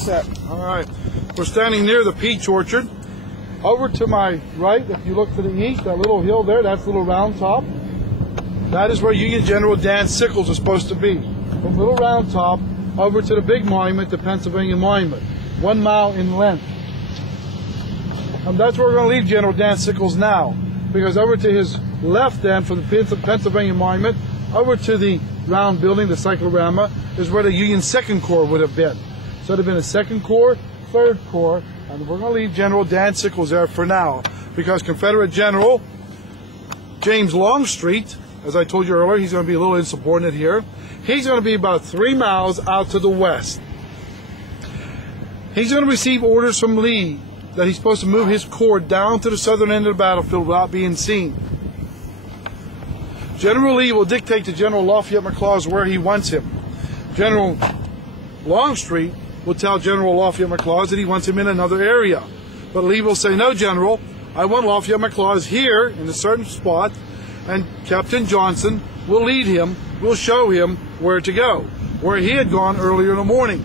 set. All right. We're standing near the peach orchard. Over to my right, if you look to the east, that little hill there, that's Little Round Top. That is where Union General Dan Sickles is supposed to be. From Little Round Top over to the big monument, the Pennsylvania Monument, 1 mile in length. And that's where we're going to leave General Dan Sickles now, because over to his left then, from the Pennsylvania Monument, over to the round building, the cyclorama, is where the Union 2nd Corps would have been. So it would have been a 2nd Corps, 3rd Corps, and we're going to leave General Dan Sickles there for now, because Confederate General James Longstreet, as I told you earlier, he's going to be a little insubordinate here. He's going to be about 3 miles out to the west. He's going to receive orders from Lee that he's supposed to move his corps down to the southern end of the battlefield without being seen. General Lee will dictate to General Lafayette McLaws where he wants him. General Longstreet will tell General Lafayette McLaws that he wants him in another area. But Lee will say, no, General, I want Lafayette McLaws here in a certain spot, and Captain Johnson will lead him, will show him where to go, where he had gone earlier in the morning.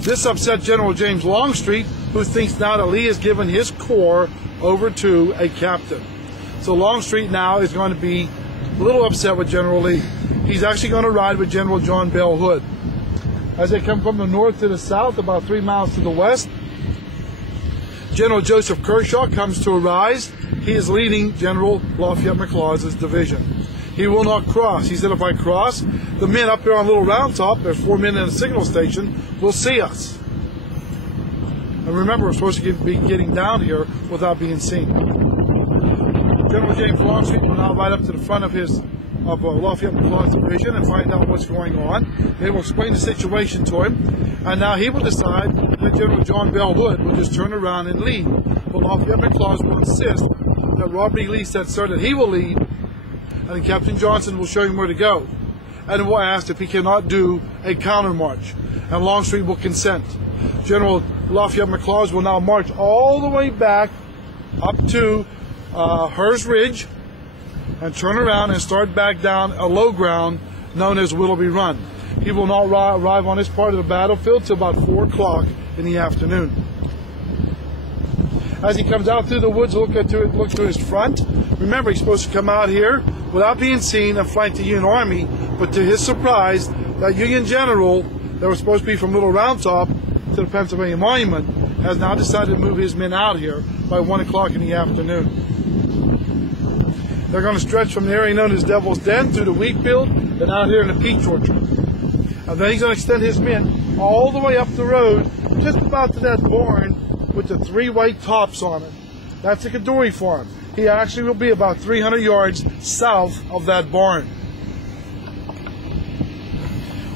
This upset General James Longstreet, who thinks now that Lee has given his corps over to a captain. So Longstreet now is going to be a little upset with General Lee. He's actually going to ride with General John Bell Hood. As they come from the north to the south, about 3 miles to the west, General Joseph Kershaw comes to a rise. He is leading General Lafayette McLaws' division. He will not cross. He said, if I cross, the men up there on Little Round Top, there's 4 men in a signal station, will see us. And remember, we're supposed to be getting down here without being seen. General James Longstreet will now ride up to the front of Lafayette McLaws' division and find out what's going on. They will explain the situation to him, and now he will decide that General John Bell Hood will just turn around and lead. But Lafayette McLaws will insist that Robert E. Lee said, sir, that he will lead, and then Captain Johnson will show him where to go. And will ask if he cannot do a countermarch, and Longstreet will consent. General Lafayette McLaws will now march all the way back up to Hers Ridge and turn around and start back down a low ground known as Willoughby Run. He will not arrive on this part of the battlefield till about 4 o'clock in the afternoon. As he comes out through the woods, look to his front. Remember, he's supposed to come out here without being seen and flank the Union Army, but to his surprise, that Union General that was supposed to be from Little Round Top to the Pennsylvania Monument has now decided to move his men out here by 1 o'clock in the afternoon. They're going to stretch from the area known as Devil's Den through the wheat field and out here in the peach orchard. And then he's going to extend his men all the way up the road, just about to that barn with the 3 white tops on it. That's the Kadoorie farm. He actually will be about 300 yards south of that barn.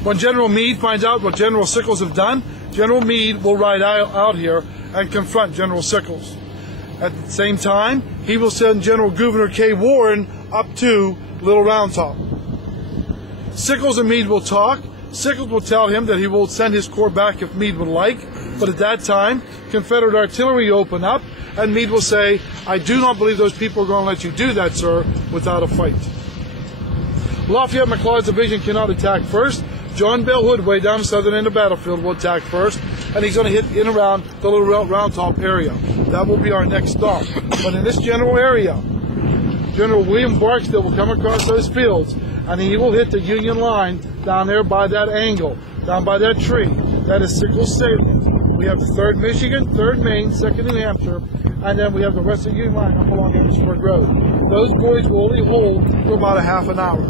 When General Meade finds out what General Sickles have done, General Meade will ride out here and confront General Sickles. At the same time, he will send General Gouverneur K. Warren up to Little Round Top. Sickles and Meade will talk. Sickles will tell him that he will send his corps back if Meade would like, but at that time, Confederate artillery will open up, and Meade will say, I do not believe those people are going to let you do that, sir, without a fight. Lafayette McLaws' division cannot attack first. John Bell Hood, way down the southern end of the battlefield, will attack first, and he's going to hit in around the Little Round Top area. That will be our next stop. But in this general area, General William Barksdale will come across those fields, and he will hit the Union line down there by that angle, down by that tree. That is Sickles' salient. We have the 3rd Michigan, 3rd Maine, 2nd New Hampshire, and then we have the rest of the Union line up along Gettysburg Road. Those boys will only hold for about a half an hour.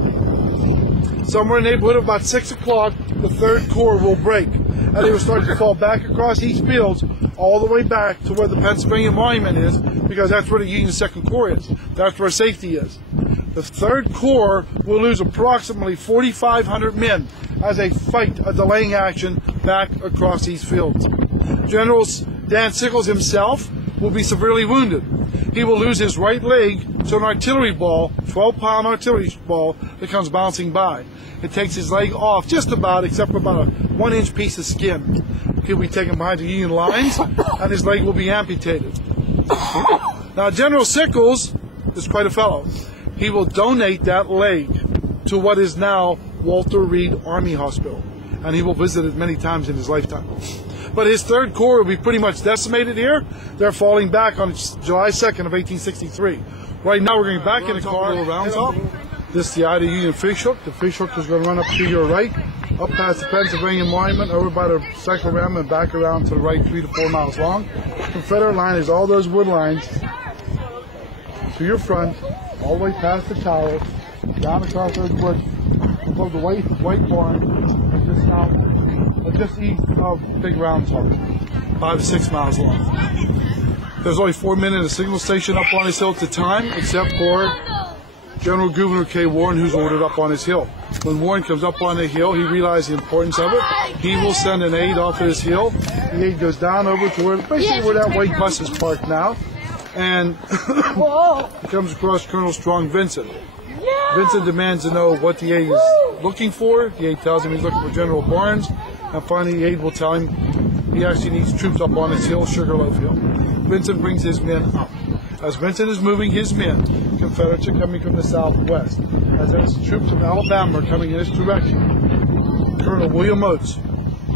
Somewhere in the neighborhood of about 6 o'clock, the 3rd Corps will break, and they will start to fall back across these fields all the way back to where the Pennsylvania Monument is, because that's where the Union 2nd Corps is. That's where safety is. The 3rd Corps will lose approximately 4,500 men as they fight a delaying action back across these fields. General Dan Sickles himself will be severely wounded. He will lose his right leg to an artillery ball, 12-pound artillery ball that comes bouncing by. It takes his leg off just about, except for about a 1-inch piece of skin. He'll be taken behind the Union lines, and his leg will be amputated. Now, General Sickles is quite a fellow. He will donate that leg to what is now Walter Reed Army Hospital. and he will visit it many times in his lifetime. But his Third Corps will be pretty much decimated here. They're falling back on July 2nd of 1863. Right now we're going back in the car. Round top. This is the Ida Union fish hook. The fish hook is going to run up to your right, up past the Pennsylvania Monument, over by the cyclorama, and back around to the right 3 to 4 miles long. Confederate line is all those wood lines to your front, all the way past the tower, down across those woods, above the white barn, and just south, just east of Big Round Top, 5 to 6 miles long. There's only 4 men in a signal station up on his hill at the time, except for General Gouverneur K. Warren, who's ordered up on his hill. When Warren comes up on the hill, he realizes the importance of it. He will send an aide off of his hill. The aide goes down over to where that white bus is parked now, and he comes across Colonel Strong Vincent. Vincent demands to know what the aide is looking for. The aide tells him he's looking for General Barnes, and finally the aide will tell him he actually needs troops up on his hill, Sugarloaf Hill. Vincent brings his men up. As Vincent is moving his men, Confederates are coming from the southwest. As those troops from Alabama are coming in this direction, Colonel William Oates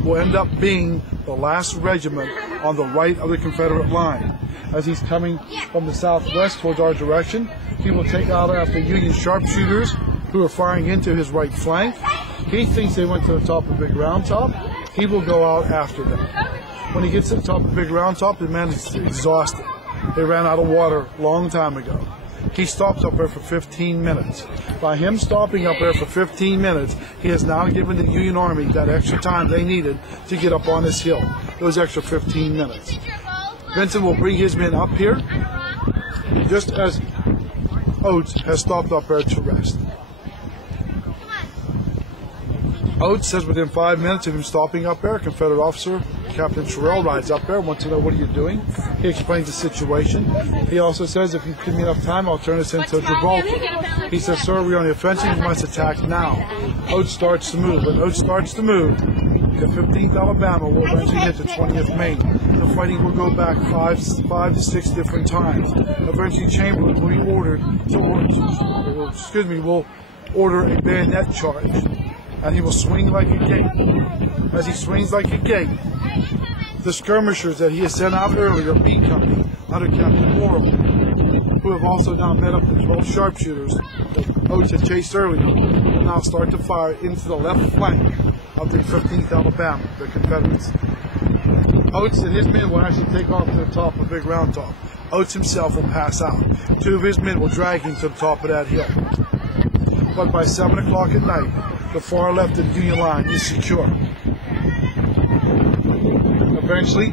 will end up being the last regiment on the right of the Confederate line. As he's coming from the southwest towards our direction, he will take out after Union sharpshooters who are firing into his right flank. He thinks they went to the top of Big Round Top. He will go out after them. When he gets to the top of Big Round Top, the man is exhausted. They ran out of water a long time ago. He stops up there for 15 minutes. By him stopping up there for 15 minutes, he has now given the Union Army that extra time they needed to get up on this hill. Those extra 15 minutes. Vincent will bring his men up here, just as Oates has stopped up there to rest. Oates says within 5 minutes of him stopping up there, a Confederate officer, Captain Terrell, rides up there, wants to know what are you doing. He explains the situation. He also says, if you give me enough time, I'll turn this into Gibraltar. He says, sir, we're on the offensive, we must attack now. Oates starts to move. When Oates starts to move, the 15th Alabama will eventually hit the 20th Maine. The fighting will go back five to six different times. Eventually Chamberlain will be ordered to will order a bayonet charge. And he will swing like a gate. As he swings like a gate, the skirmishers that he has sent out earlier, B Company, under Captain Morrill, who have also now met up the 12 sharpshooters that Oates had chased earlier, will now start to fire into the left flank of the 15th Alabama, the Confederates. Oates and his men will actually take off to the top of Big Round Top. Oates himself will pass out. 2 of his men will drag him to the top of that hill. But by 7 o'clock at night, the far left of the Union line is secure. Eventually,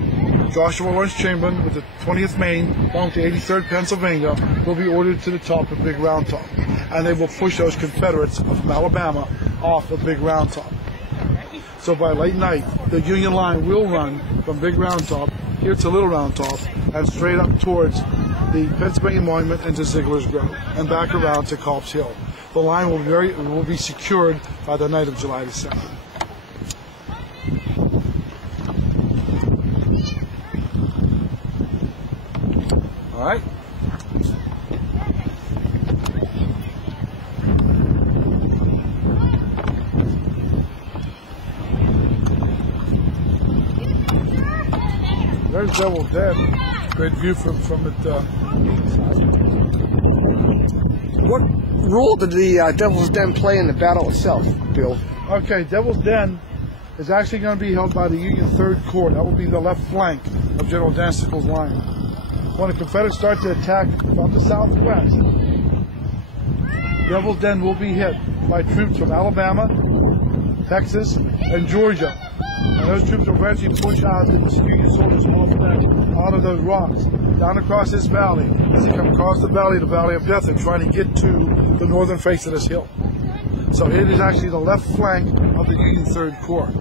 Joshua Lawrence Chamberlain with the 20th Maine, along to 83rd Pennsylvania, will be ordered to the top of Big Round Top. And they will push those Confederates from Alabama off of Big Round Top. So by late night, the Union line will run from Big Round Top here to Little Round Top and straight up towards the Pennsylvania Monument and to Ziegler's Grove and back around to Culp's Hill. The line will be secured by the night of July the 2nd. All right. There's Devil's Den. Great view from it. What role did the Devil's Den play in the battle itself, Bill? Okay, Devil's Den is actually going to be held by the Union Third Corps. That will be the left flank of General Dansticle's line. When the Confederates start to attack from the southwest, Devil's Den will be hit by troops from Alabama, Texas, and Georgia. And those troops will eventually push out the Union soldiers out of those rocks, down across this valley. As they come across the Valley of Death, they're trying to get to the northern face of this hill. So it is actually the left flank of the Union Third Corps.